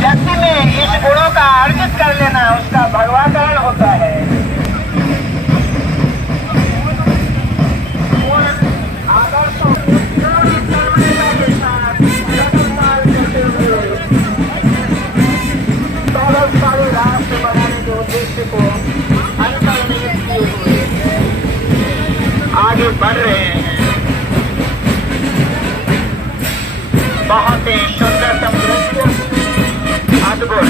व्यक्ति में इस गुणों का अर्जित कर लेना उसका भगवाकरण होता है। आदर्शों गौरवशाली राष्ट्र बनाने के उद्देश्य को अंतर्निहित किए हुए आगे बढ़ रहे हैं। बहुत ही सुंदरतम दृश्य, अद्भुत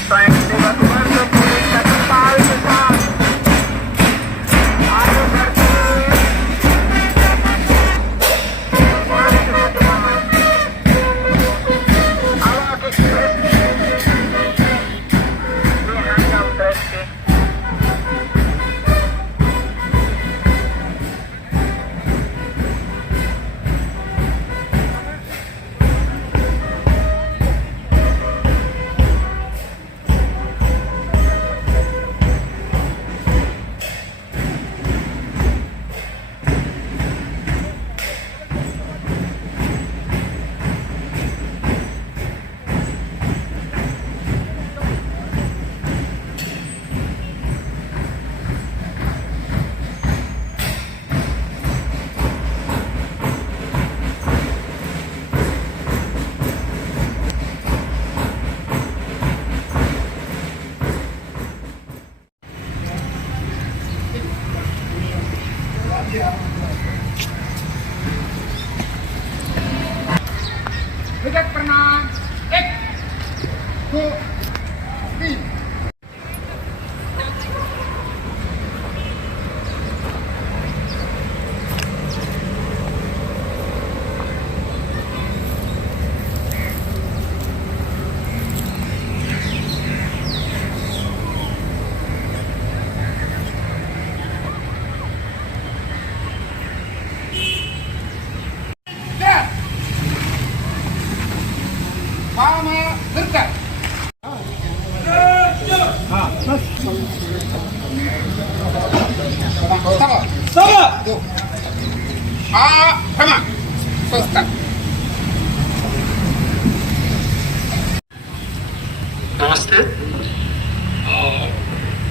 स्वयंसेवक वर्ग पूरे तत्काल के साथ आगे बढ़ते हुए अलौकिक दृश्य, बेहंगम दृश्य। विजय प्रणाम। 1 2 3। नमस्ते।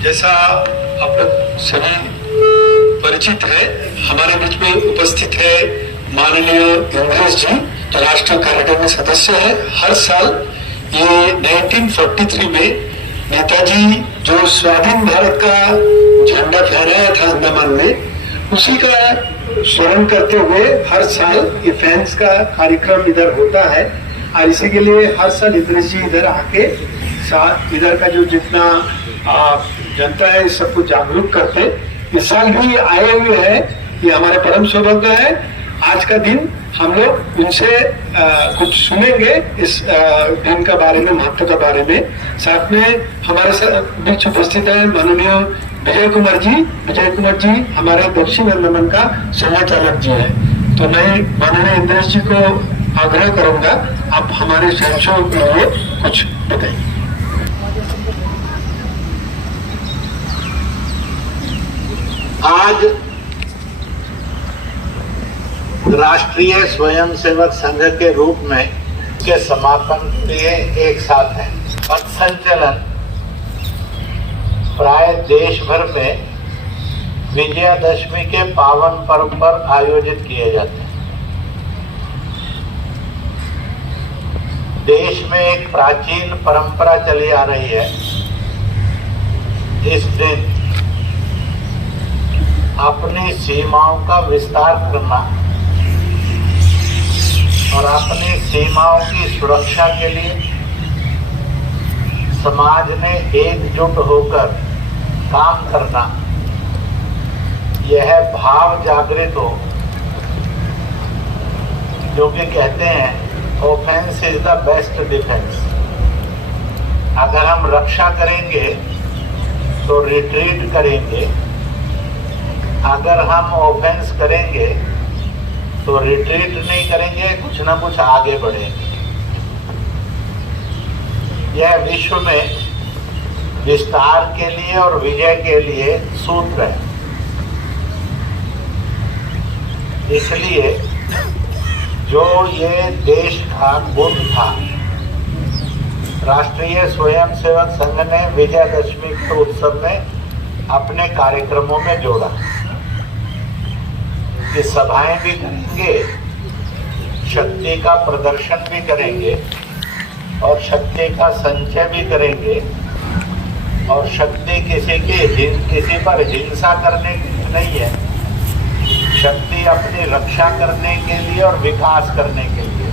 जैसा आप लोग सभी परिचित है, हमारे बीच में उपस्थित है माननीय इंद्रेश जी, राष्ट्रीय कार्यक्रम में सदस्य है। हर साल ये 1943 में नेताजी जो स्वाधीन भारत का झंडा फहराया था अंडमान में, उसी का स्मरण करते हुए हर साल ये फैंस का कार्यक्रम इधर होता है। और इसी के लिए हर साल इंद्रेश जी इधर आके इधर का जो जितना जनता है इस सबको जागरूक करते। इस साल भी आए हुए हैं, ये हमारे परम सौभाग्य है। आज का दिन हम लोग उनसे कुछ सुनेंगे इस दिन का बारे में, महत्व का बारे में। साथ में हमारे बीच उपस्थित है माननीय विजय कुमार जी। विजय कुमार जी हमारे दक्षिण अंडमान का संचालक जी है। तो मैं माननीय इंद्रेश जी को आग्रह करूंगा, आप हमारे स्वयंसेवकों के लिए कुछ बताइए। आज राष्ट्रीय स्वयंसेवक संघ के रूप में के समापन के एक साथ है। पथ संचलन प्राय देश भर में विजयादशमी के पावन पर्व पर आयोजित किए जाते हैं। देश में एक प्राचीन परंपरा चली आ रही है। इस दिन अपनी सीमाओं का विस्तार करना और अपनी सीमाओं की सुरक्षा के लिए समाज ने एकजुट होकर काम करना, यह भाव जागृत हो, जो कि कहते हैं offence is the best defence. अगर हम रक्षा करेंगे तो रिट्रीट करेंगे, अगर हम ऑफेंस करेंगे तो रिट्रीट नहीं करेंगे, कुछ ना कुछ आगे बढ़ेंगे। यह विश्व में विस्तार के लिए और विजय के लिए सूत्र है। इसलिए जो ये देश का गुण था, राष्ट्रीय स्वयंसेवक संघ ने विजयदशमी के उत्सव में अपने कार्यक्रमों में जोड़ा कि सभाएं भी करेंगे, शक्ति का प्रदर्शन भी करेंगे और शक्ति का संचय भी करेंगे। और शक्ति किसी पर हिंसा करने की नहीं है, शक्ति अपनी रक्षा करने के लिए और विकास करने के लिए।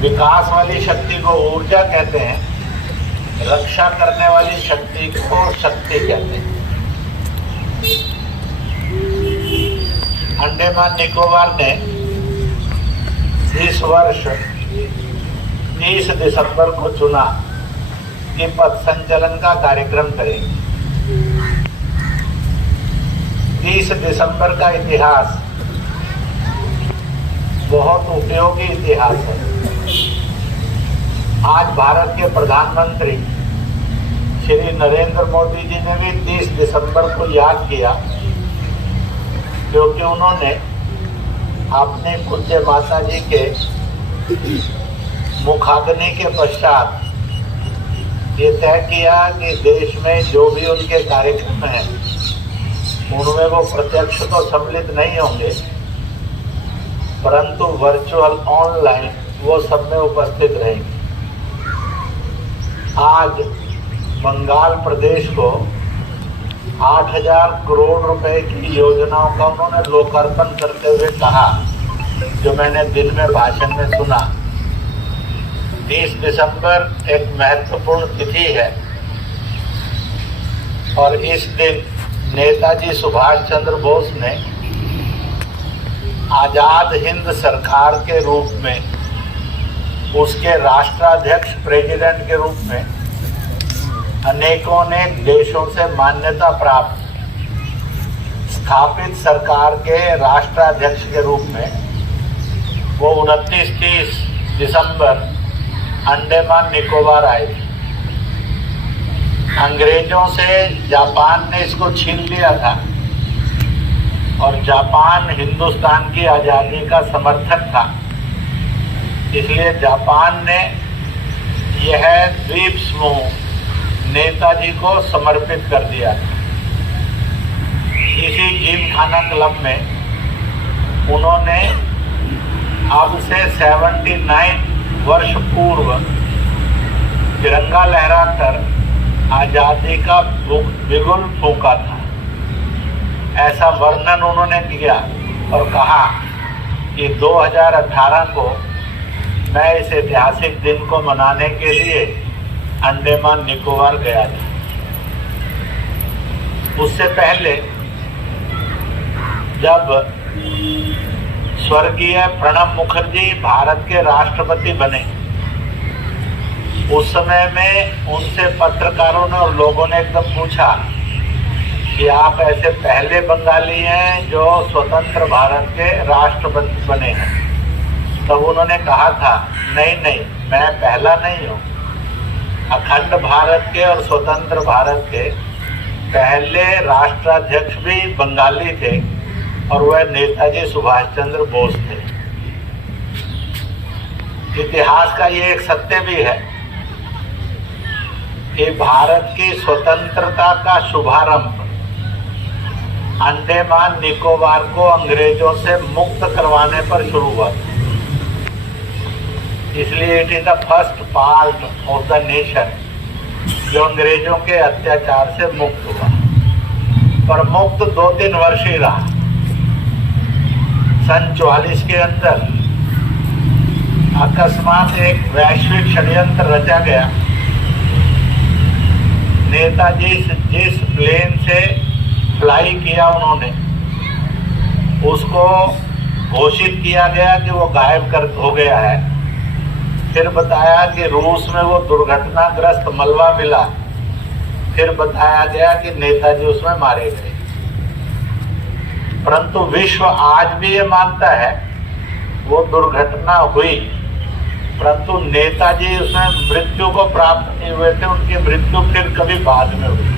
विकास वाली शक्ति को ऊर्जा कहते हैं, रक्षा करने वाली शक्ति को शक्ति कहते हैं। अंडमान निकोबार ने इस वर्ष 30 दिसंबर को चुना कि पथ संचलन का कार्यक्रम करेंगे। 30 दिसंबर का इतिहास बहुत उपयोगी इतिहास है। आज भारत के प्रधानमंत्री श्री नरेंद्र मोदी जी ने भी 30 दिसंबर को याद किया, क्योंकि उन्होंने अपने पूज्य माता जी के मुखाग्नि के पश्चात ये तय किया कि देश में जो भी उनके कार्यक्रम हैं उनमें वो प्रत्यक्ष तो सम्मिलित नहीं होंगे, परंतु वर्चुअल ऑनलाइन वो सब में उपस्थित रहेंगे। आज बंगाल प्रदेश को 8,000 करोड़ रुपए की योजनाओं का उन्होंने लोकार्पण करते हुए कहा, जो मैंने दिन में भाषण में सुना। 30 दिसंबर एक महत्वपूर्ण तिथि है और इस दिन नेताजी सुभाष चंद्र बोस ने आजाद हिंद सरकार के रूप में, उसके राष्ट्राध्यक्ष प्रेसिडेंट के रूप में अनेकों ने देशों से मान्यता प्राप्त स्थापित सरकार के राष्ट्राध्यक्ष के रूप में वो 29-30 दिसंबर अंडमान निकोबार आए थे। अंग्रेजों से जापान ने इसको छीन लिया था और जापान हिंदुस्तान की आज़ादी का समर्थक था, इसलिए जापान ने यह द्वीप समूह नेताजी को समर्पित कर दिया था। इसी जिमखाना क्लब में उन्होंने अब से 79 वर्ष पूर्व तिरंगा लहराकर आजादी का बिगुल फूंका था। ऐसा वर्णन उन्होंने किया और कहा कि 2018 को मैं इस ऐतिहासिक दिन को मनाने के लिए अंडमान निकोबार गया था। उससे पहले जब स्वर्गीय प्रणब मुखर्जी भारत के राष्ट्रपति बने, उस समय में उनसे पत्रकारों ने और लोगों ने एकदम पूछा कि आप ऐसे पहले बंगाली हैं जो स्वतंत्र भारत के राष्ट्रपति बने हैं। तब उन्होंने कहा था, नहीं, मैं पहला नहीं हूँ। अखंड भारत के और स्वतंत्र भारत के पहले राष्ट्राध्यक्ष भी बंगाली थे और वह नेताजी सुभाष चंद्र बोस थे। इतिहास का ये एक सत्य भी है कि भारत की स्वतंत्रता का शुभारंभ अंडमान निकोबार को अंग्रेजों से मुक्त करवाने पर शुरू हुआ। इसलिए it is the first part of the nation जो अंग्रेजों के अत्याचार से मुक्त हुआ, पर मुक्त 2-3 वर्ष ही रहा। सन 44 के अंदर अकस्मात एक वैश्विक षड्यंत्र रचा गया। नेताजी जिस प्लेन से फ्लाई किया उन्होंने, उसको घोषित किया गया कि वो गायब हो गया है। फिर बताया कि रूस में वो दुर्घटनाग्रस्त मलबा मिला। फिर बताया गया कि नेताजी उसमें मारे गए। परंतु विश्व आज भी ये मानता है वो दुर्घटना हुई, परंतु नेताजी उसमें मृत्यु को प्राप्त नहीं हुए थे। उनकी मृत्यु फिर कभी बाद में हुई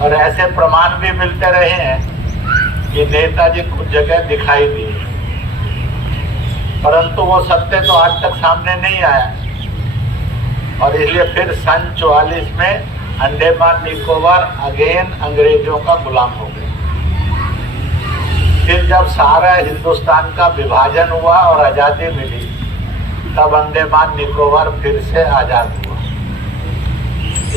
और ऐसे प्रमाण भी मिलते रहे हैं कि नेताजी कुछ जगह दिखाई दिए। परंतु वो सत्य तो आज तक सामने नहीं आया और इसलिए फिर सन 44 में अंडमान निकोबार अगेन अंग्रेजों का गुलाम हो गए। फिर जब सारा हिंदुस्तान का विभाजन हुआ और आज़ादी मिली तब अंडमान निकोबार फिर से आज़ाद हुआ।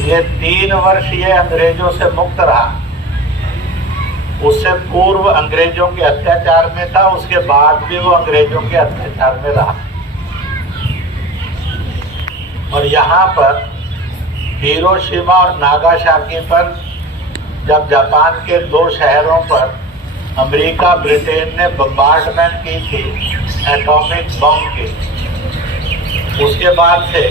ये 3 वर्ष ये अंग्रेजों से मुक्त रहा। उससे पूर्व अंग्रेजों के अत्याचार में था, उसके बाद भी वो अंग्रेजों के अत्याचार में रहा। और यहाँ पर हिरोशिमा और नागासाकी पर जब जापान के 2 शहरों पर अमेरिका ब्रिटेन ने बम्बार्डमेंट की थी एटॉमिक बम की, उसके बाद से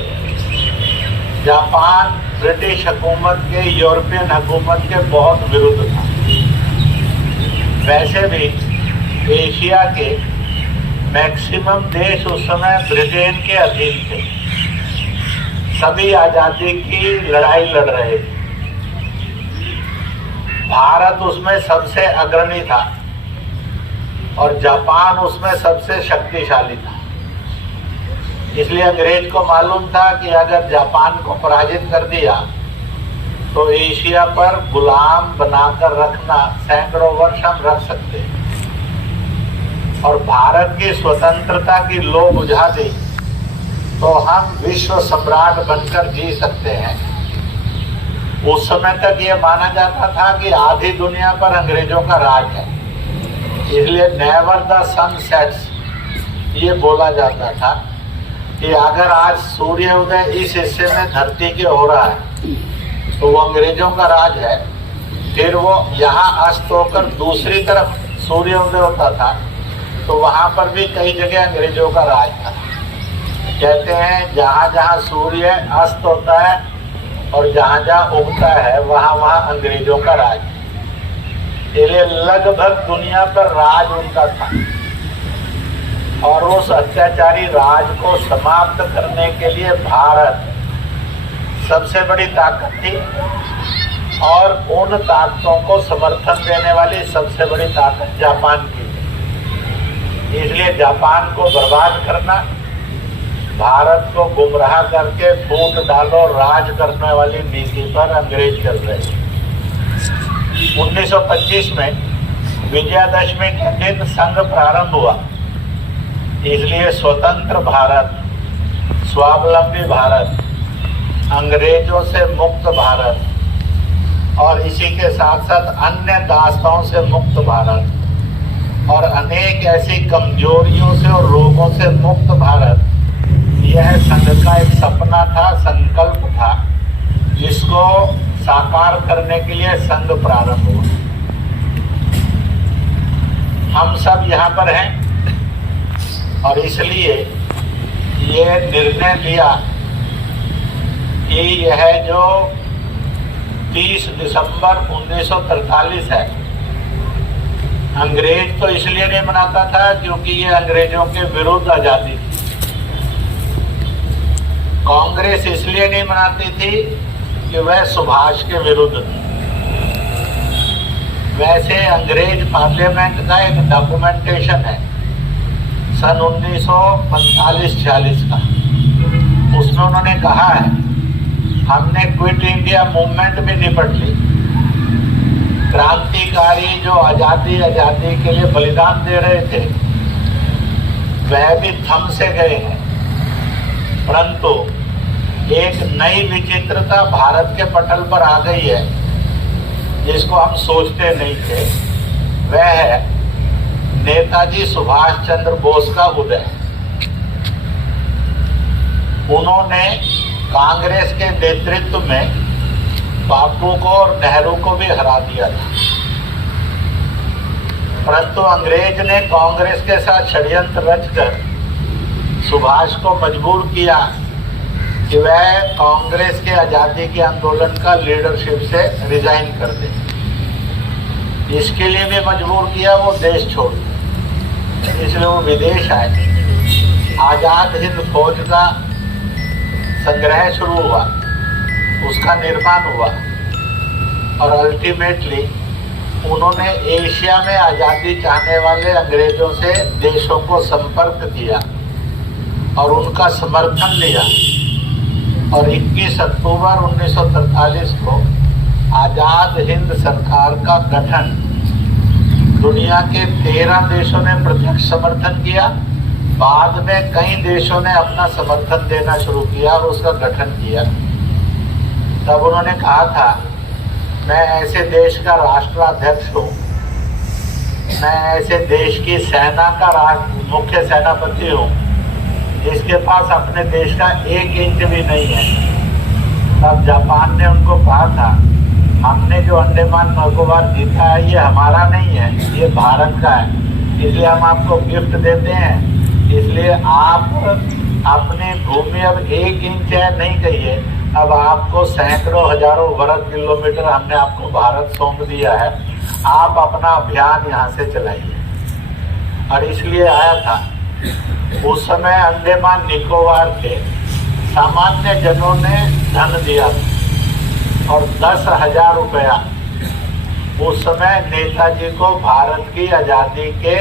जापान ब्रिटिश हुकूमत के यूरोपियन हुकूमत के बहुत विरुद्ध था। वैसे भी एशिया के मैक्सिमम देश उस समय ब्रिटेन के अधीन थे, सभी आज़ादी की लड़ाई लड़ रहे थे। भारत उसमें सबसे अग्रणी था और जापान उसमें सबसे शक्तिशाली था। इसलिए अंग्रेज को मालूम था कि अगर जापान को पराजित कर दिया तो एशिया पर गुलाम बनाकर रखना सैकड़ों वर्ष हम रख सकते हैं और भारत की स्वतंत्रता की लौ बुझा दी तो हम विश्व सम्राट बनकर जी सकते हैं। उस समय तक ये माना जाता था कि आधी दुनिया पर अंग्रेजों का राज है, इसलिए नेवर द सन सेट्स ये बोला जाता था कि अगर आज सूर्योदय इस हिस्से में धरती के हो रहा है तो वो अंग्रेजों का राज है। फिर वो यहाँ अस्त होकर दूसरी तरफ सूर्योदय होता था तो वहाँ पर भी कई जगह अंग्रेजों का राज था। कहते हैं जहाँ जहाँ सूर्य अस्त होता है और जहाँ जहाँ उगता है वहाँ वहाँ अंग्रेजों का राज है। इसलिए लगभग दुनिया पर राज उनका था और उस अत्याचारी राज को समाप्त करने के लिए भारत सबसे बड़ी ताकत थी और उन ताकतों को समर्थन देने वाली सबसे बड़ी ताकत जापान की थी। इसलिए जापान को बर्बाद करना, भारत को गुमराह करके फूट डालो राज करने वाली नीति पर अंग्रेज चल रहे थे। 1925 में विजयादशमी के दिन संघ प्रारंभ हुआ, इसलिए स्वतंत्र भारत, स्वावलंबी भारत, अंग्रेजों से मुक्त भारत और इसी के साथ साथ अन्य दास्ताओं से मुक्त भारत और अनेक ऐसी कमजोरियों से और रोगों से मुक्त भारत, यह संघ का एक सपना था, संकल्प था, जिसको साकार करने के लिए संघ प्रारंभ हुआ। हम सब यहाँ पर हैं और इसलिए ये निर्णय लिया कि यह जो 30 दिसंबर 1943 है, अंग्रेज तो इसलिए नहीं मनाता था क्योंकि ये अंग्रेजों के विरुद्ध आज़ादी थी। कांग्रेस इसलिए नहीं मनाती थी कि वह सुभाष के विरुद्ध थी। वैसे अंग्रेज पार्लियामेंट का एक डॉक्यूमेंटेशन है सन 1945-46 का, उसमें उन्होंने कहा है हमने क्विट इंडिया मूवमेंट भी निपट ली, क्रांतिकारी जो आज़ादी के लिए बलिदान दे रहे थे वह भी थम से गए हैं, परंतु एक नई विचित्रता भारत के पटल पर आ गई है जिसको हम सोचते नहीं थे। वह है नेताजी सुभाष चंद्र बोस का उदय। उन्होंने कांग्रेस के नेतृत्व में बापू को और नेहरू को भी हरा दिया था, परंतु अंग्रेज ने कांग्रेस के साथ षड्यंत्र रचकर सुभाष को मजबूर किया कि वह कांग्रेस के आज़ादी के आंदोलन का लीडरशिप से रिजाइन कर दे। इसके लिए भी मजबूर किया वो देश छोड़, इसलिए वो विदेश आए। आज़ाद हिंद फौज का संग्रह शुरू हुआ, उसका निर्माण हुआ और अल्टीमेटली उन्होंने एशिया में आज़ादी चाहने वाले अंग्रेजों से देशों को संपर्क किया और उनका समर्थन लिया और 21 अक्टूबर 1943 को आजाद हिंद सरकार का गठन दुनिया के 13 देशों ने प्रत्यक्ष समर्थन किया। बाद में कई देशों ने अपना समर्थन देना शुरू किया और उसका गठन किया। तब उन्होंने कहा था, मैं ऐसे देश का राष्ट्राध्यक्ष हूँ, मैं ऐसे देश की सेना का मुख्य सेनापति हूँ जिसके पास अपने देश का 1 इंच भी नहीं है। तब जापान ने उनको कहा था, हमने जो अंडमान निकोबार जीता है ये हमारा नहीं है, ये भारत का है, इसलिए हम आपको गिफ्ट देते हैं, इसलिए आप अपनी भूमि अब 1 इंच है नहीं कहिए, अब आपको सैकड़ों हजारों वर्ग किलोमीटर हमने आपको भारत सौंप दिया है, आप अपना अभियान यहाँ से चलाइए। और इसलिए आया था, उस समय अंडमान निकोबार के सामान्य जनों ने धन दिया और 10,000 रुपया उस समय नेताजी को भारत की आज़ादी के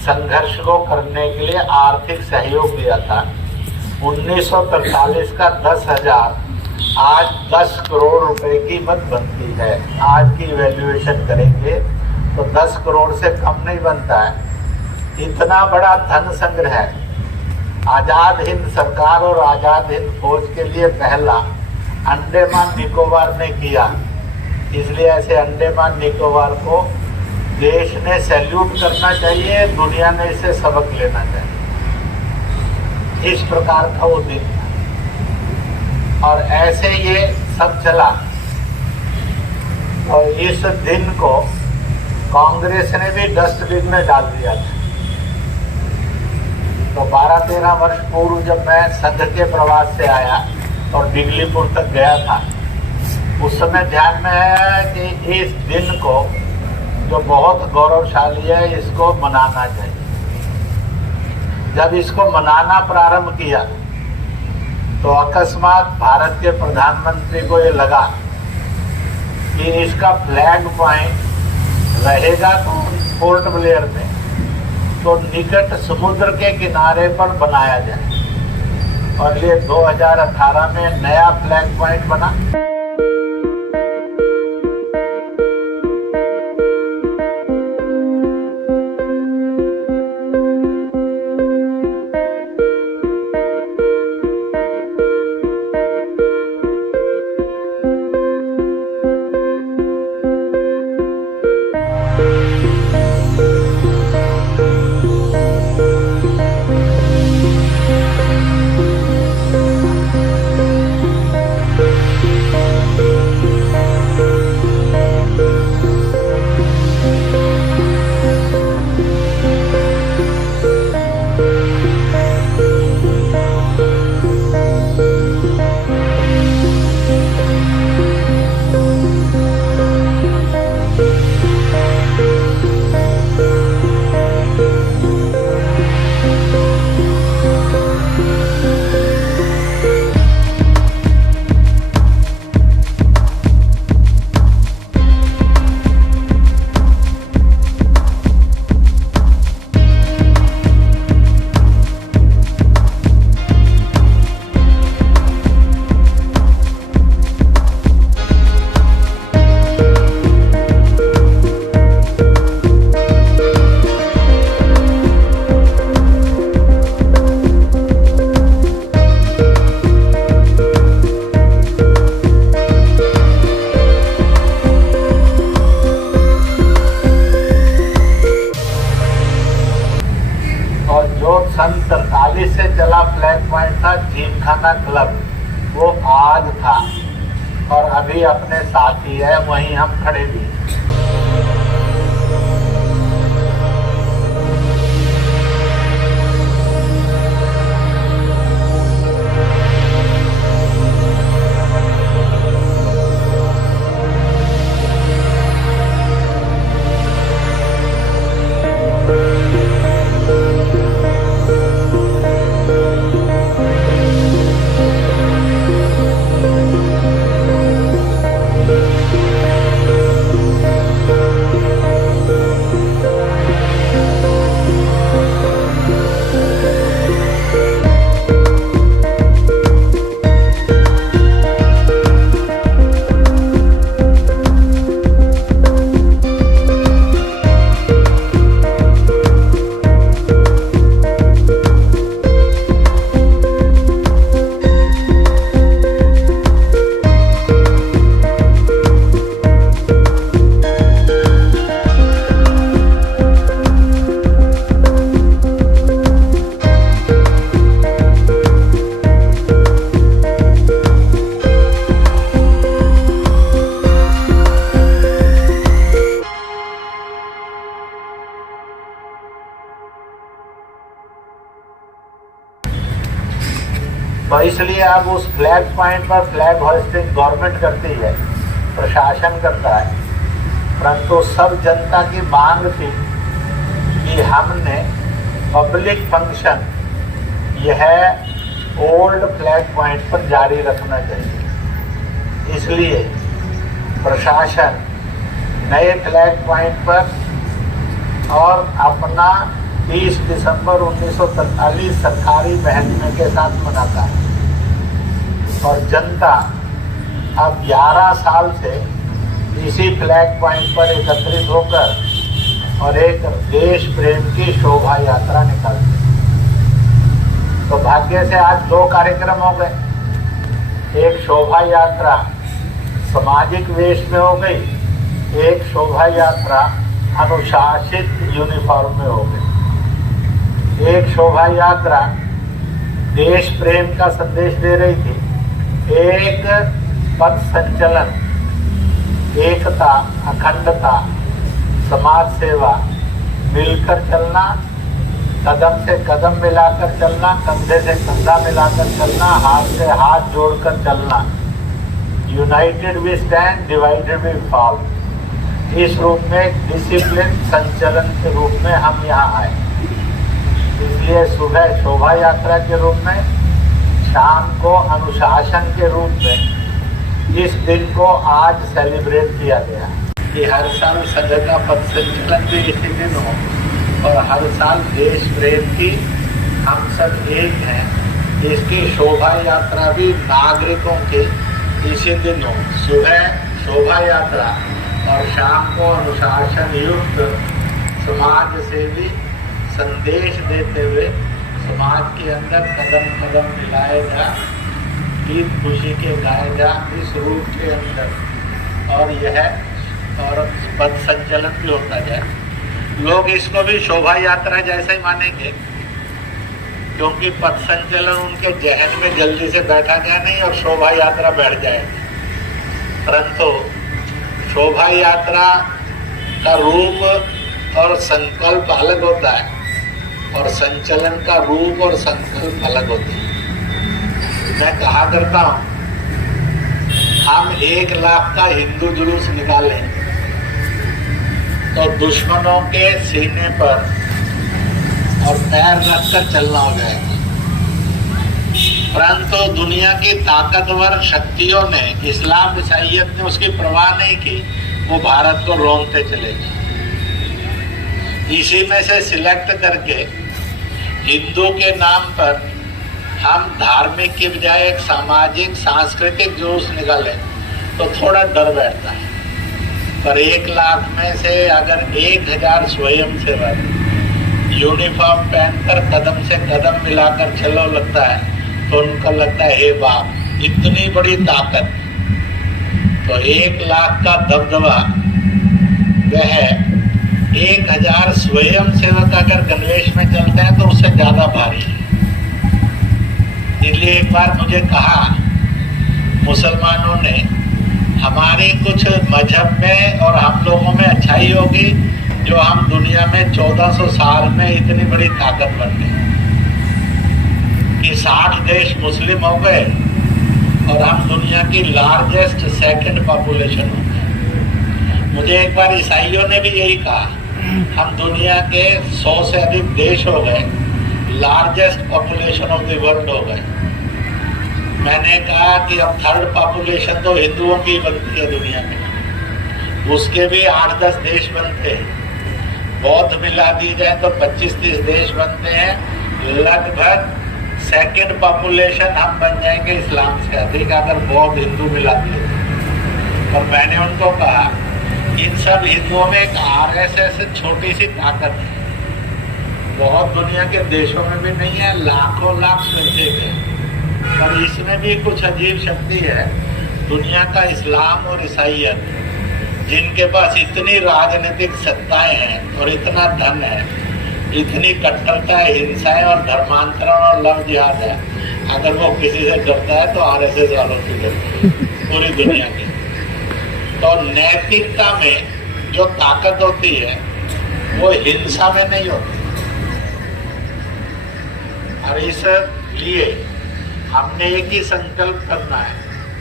संघर्ष को करने के लिए आर्थिक सहयोग दिया था। 1943 का 10,000 आज 10 करोड़ रुपए की कीमत बनती है। आज की वैल्यूएशन करेंगे तो 10 करोड़ से कम नहीं बनता है। इतना बड़ा धन संग्रह है आज़ाद हिंद सरकार और आज़ाद हिंद फौज के लिए पहला अंडमान निकोबार ने किया। इसलिए ऐसे अंडमान निकोबार को देश ने सैल्यूट करना चाहिए, दुनिया ने इससे सबक लेना चाहिए। इस प्रकार का वो दिन था और ऐसे ये सब चला। और इस दिन को कांग्रेस ने भी डस्टबिन में डाल दिया था। तो 12-13 वर्ष पूर्व जब मैं संघ के प्रवास से आया और डिगलीपुर तक गया था, उस समय ध्यान में है कि इस दिन को जो बहुत गौरवशाली है, इसको मनाना चाहिए। जब इसको मनाना प्रारंभ किया तो अकस्मात भारत के प्रधानमंत्री को ये लगा कि इसका फ्लैग पॉइंट रहेगा तो पोर्ट ब्लेयर में, तो निकट समुद्र के किनारे पर बनाया जाए। और ये 2018 में नया फ्लैग पॉइंट बना। सन 43 से चला फ्लैग पॉइंट था जिमखाना क्लब, वो आज था और अभी अपने साथ ही है, वहीं हम खड़े भी हैं। तो इसलिए अब उस फ्लैग पॉइंट पर फ्लैग होइस्टिंग गवर्नमेंट करती है, प्रशासन करता है, परंतु सब जनता की मांग थी कि हमने पब्लिक फंक्शन यह ओल्ड फ्लैग पॉइंट पर जारी रखना चाहिए। इसलिए प्रशासन नए फ्लैग पॉइंट पर और अपना 30 दिसंबर 1943 सरकारी महकमे के साथ मनाता है और जनता अब 11 साल से इसी फ्लैग पॉइंट पर एकत्रित होकर और एक देश प्रेम की शोभा यात्रा निकालती है। तो भाग्य से आज 2 कार्यक्रम हो गए। एक शोभा यात्रा सामाजिक वेश में हो गई, एक शोभा यात्रा अनुशासित यूनिफॉर्म में हो गई। एक शोभा यात्रा देश प्रेम का संदेश दे रही थी, एक पथ संचलन, एकता, अखंडता, समाज सेवा, मिलकर चलना, कदम से कदम मिलाकर चलना, कंधे से कंधा मिलाकर चलना, हाथ से हाथ जोड़कर चलना। United we stand, divided we fall. इस रूप में डिसिप्लिन संचलन के रूप में हम यहाँ आए। इसलिए सुबह शोभा यात्रा के रूप में, शाम को अनुशासन के रूप में इस दिन को आज सेलिब्रेट किया गया कि हर साल संघ का पथ संचलन भी इसी दिन हो और हर साल देश प्रेम की हम सब एक हैं, इसकी शोभा यात्रा भी नागरिकों के इसी दिन हो। सुबह शोभा यात्रा और शाम को अनुशासन युक्त समाज सेवी संदेश देते हुए समाज के अंदर कदम कदम मिलाए जा, गीत खुशी के गाए जा, इस रूप के अंदर और यह और पथ संचलन भी होता जाए। लोग इसको भी शोभा यात्रा जैसे ही मानेंगे, क्योंकि पथ संचलन उनके जहन में जल्दी से बैठा गया नहीं और शोभा यात्रा बैठ जाएगी। परंतु शोभा यात्रा का रूप और संकल्प अलग होता है और संचलन का रूप और संकल्प अलग होते हैं। मैं कहा करता हूँ, हम 1 लाख का हिंदू जुलूस निकालें तो दुश्मनों के सीने पर और पैर रखकर चलना हो जाएगा। परंतु दुनिया की ताकतवर शक्तियों ने, इस्लाम ईसाइयत ने उसकी परवाह नहीं की, वो भारत को रोंदते चले गए। इसी में से सिलेक्ट करके हिंदू के नाम पर हम धार्मिक के बजाय एक सामाजिक सांस्कृतिक जुलूस निकालें तो थोड़ा डर बैठता है। पर 1 लाख में से अगर 1000 स्वयंसेवक यूनिफॉर्म पहनकर कदम से कदम मिलाकर चलो लगता है तो उनको लगता है हे बाप इतनी बड़ी ताकत। तो 1 लाख का दबदबा वह 1000 स्वयंसेवक अगर गणवेश में चलते हैं तो उससे ज्यादा भारी है। इसलिए एक बार मुझे कहा मुसलमानों ने, हमारे कुछ मजहब में और हम लोगों में अच्छाई होगी जो हम दुनिया में 1400 साल में इतनी बड़ी ताकत बन गए कि 60 देश मुस्लिम हो गए और हम दुनिया की लार्जेस्ट सेकंड पॉपुलेशन हो गए। मुझे एक बार ईसाइयों ने भी यही कहा, हम दुनिया के 100 से अधिक देश हो गए, largest population of the world हो गए। मैंने कहा कि अब 3rd पॉपुलेशन तो हिंदुओं की बनती है दुनिया में, उसके भी 8-10 देश बनते हैं। बौद्ध मिला दी जाए तो 25-30 देश बनते हैं। लगभग 2nd पॉपुलेशन हम बन जाएंगे इस्लाम से अधिक अगर बौद्ध हिंदू मिला दिए। और मैंने उनको कहा इन सब हिंदुओं में एक RSS छोटी सी ताकत है, बहुत दुनिया के देशों में भी नहीं है, लाखों लाख स्वैच्छिक है, पर इसमें भी कुछ अजीब शक्ति है। दुनिया का इस्लाम और ईसाइयत जिनके पास इतनी राजनीतिक सत्ताएं हैं और इतना धन है, इतनी कट्टरता है, हिंसा है और धर्मांतरण और लव जिहाद है, अगर वो किसी से डरता है तो RSS वालों से डरता है पूरी दुनिया की। तो नैतिकता में जो ताकत होती है वो हिंसा में नहीं होती। और इसलिए हमने एक ही संकल्प करना है,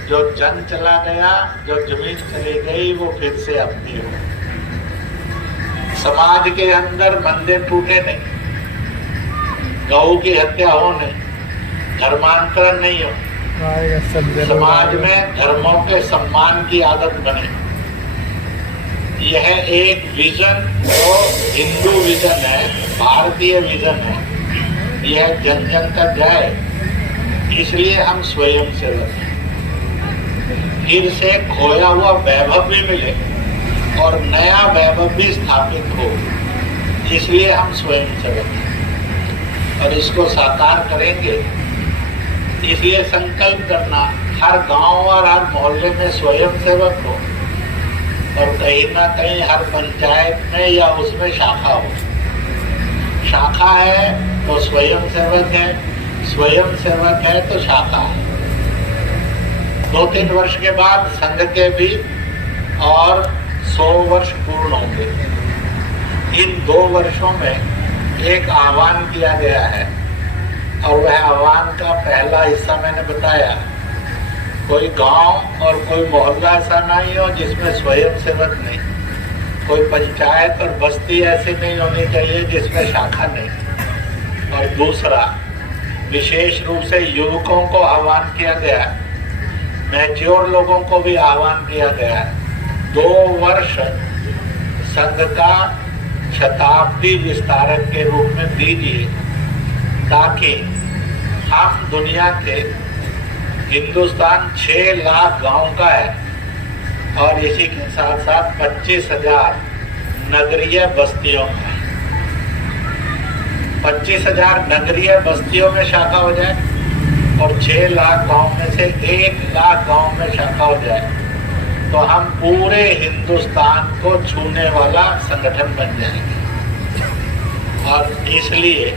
जो जन चला गया, जो जमीन चली गई, वो फिर से अपनी हो। समाज के अंदर मंदिर टूटे नहीं, गौ की हत्या हो नहीं, धर्मांतरण नहीं हो, समाज में धर्मों के सम्मान की आदत बने। यह एक विजन जो हिंदू विजन है, भारतीय विजन है, यह जन जन तक जाए, इसलिए हम स्वयं सेवक हैं। फिर से खोया हुआ वैभव भी मिले और नया वैभव भी स्थापित हो, इसलिए हम स्वयं सेवक हैं और इसको साकार करेंगे। इसलिए संकल्प करना, हर गांव और हर मोहल्ले में स्वयं सेवक हो और कहीं ना कहीं हर पंचायत में या उसमें शाखा हो। शाखा है तो स्वयं सेवक है, स्वयं सेवक है तो शाखा है। 2-3 वर्ष के बाद संघ के भी और 100 वर्ष पूर्ण होंगे। इन 2 वर्षों में एक आह्वान किया गया है और वह आह्वान का पहला हिस्सा मैंने बताया। कोई गांव और कोई मोहल्ला ऐसा नहीं हो जिसमें स्वयं सेवक नहीं, कोई पंचायत और बस्ती ऐसी नहीं होनी चाहिए जिसमें शाखा नहीं। और दूसरा, विशेष रूप से युवकों को आह्वान किया गया है, मैच्योर लोगों को भी आह्वान किया गया है। 2 वर्ष संघ का शताब्दी विस्तारक के रूप में दीजिए, ताकि हम दुनिया के, हिंदुस्तान 6 लाख गांव का है और इसी के साथ साथ 25,000 नगरीय बस्तियों का है। 25,000 नगरीय बस्तियों में शाखा हो जाए और 6 लाख गांव में से 1 लाख गांव में शाखा हो जाए तो हम पूरे हिंदुस्तान को छूने वाला संगठन बन जाएंगे। और इसलिए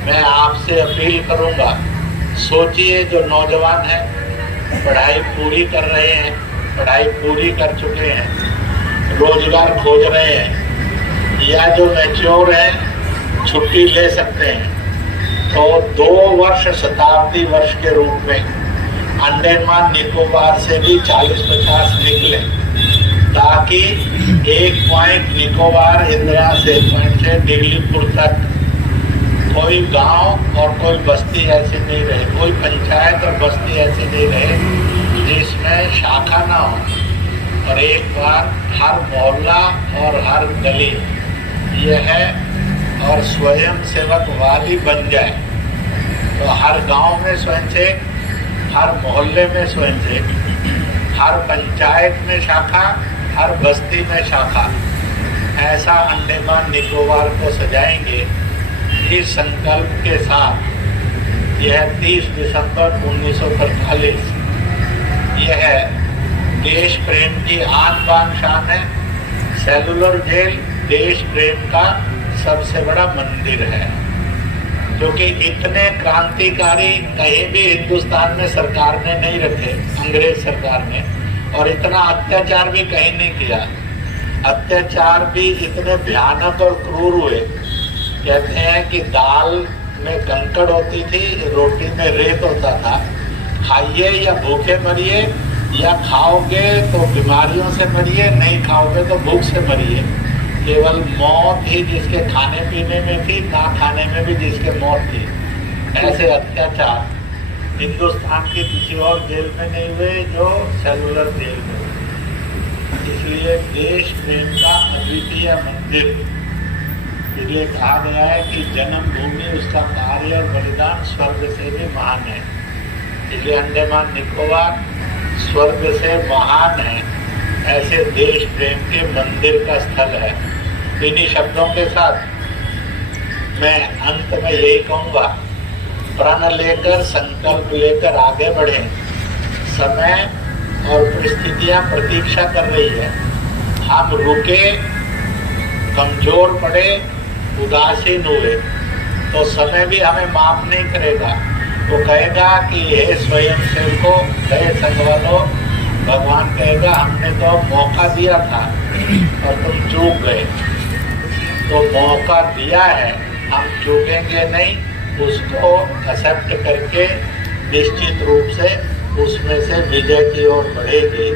मैं आपसे अपील करूंगा, सोचिए जो नौजवान हैं, पढ़ाई पूरी कर रहे हैं, पढ़ाई पूरी कर चुके हैं, रोजगार खोज रहे हैं, या जो मैच्योर हैं छुट्टी ले सकते हैं, तो 2 वर्ष शताब्दी वर्ष के रूप में अंडमान निकोबार से भी 40-50 निकले, ताकि एक पॉइंट निकोबार इंदिरा से पॉइंट से दिल्लीपुर तक कोई गांव और कोई बस्ती ऐसी नहीं रहे, कोई पंचायत और बस्ती ऐसी नहीं रहे जिसमें शाखा ना हो। और एक बार हर मोहल्ला और हर गली यह और स्वयं सेवक वाली बन जाए, तो हर गांव में स्वयंसेवक, हर मोहल्ले में स्वयंसेवक, हर पंचायत में शाखा, हर बस्ती में शाखा, ऐसा अंडमान निकोबार को सजाएंगे। इस संकल्प के साथ यह 30 दिसंबर 1943 यह देश प्रेम की आन बान शान है। सेलुलर जेल देश प्रेम का सबसे बड़ा मंदिर है, क्योंकि इतने क्रांतिकारी कहीं भी हिंदुस्तान में सरकार ने नहीं रखे, अंग्रेज सरकार ने, और इतना अत्याचार भी कहीं नहीं किया। अत्याचार भी इतने भयानक और क्रूर हुए। कहते हैं कि दाल में कंकड़ होती थी, रोटी में रेत होता था। खाइए या भूखे मरिए, या खाओगे तो बीमारियों से मरिए, नहीं खाओगे तो भूख से मरिए। केवल मौत ही जिसके खाने पीने में थी, ना खाने में भी जिसके मौत थी। ऐसे अत्याचार हिंदुस्तान के किसी और जेल में नहीं हुए जो सेलुलर जेल में हुए। इसलिए देश प्रेम का अद्वितीय मंदिर, इसलिए कहा गया है कि जन्मभूमि, उसका कार्य और बलिदान स्वर्ग से भी महान है। इसलिए अंडमान निकोबार स्वर्ग से महान है, ऐसे देश प्रेम के मंदिर का स्थल है। इन्हीं शब्दों के साथ मैं अंत में यही कहूँगा, प्रण लेकर, संकल्प लेकर आगे बढ़ें। समय और परिस्थितियाँ प्रतीक्षा कर रही है। हम रुके, कमजोर पड़े, उदासीन हुए तो समय भी हमें माफ नहीं करेगा। वो कहेगा कि हे स्वयं सेवकों, हे संघ वालों, भगवान कहेगा हमने तो मौका दिया था और तुम चूक गए। तो मौका दिया है, हम चूकेंगे नहीं, उसको एक्सेप्ट करके निश्चित रूप से उसमें से विजय की ओर बढ़ेगी।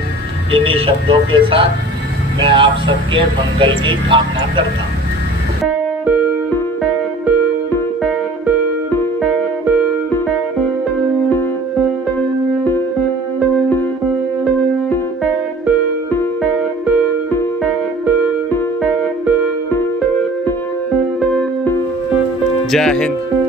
इन्हीं शब्दों के साथ मैं आप सबके मंगल की कामना करता हूँ। जय हिंद।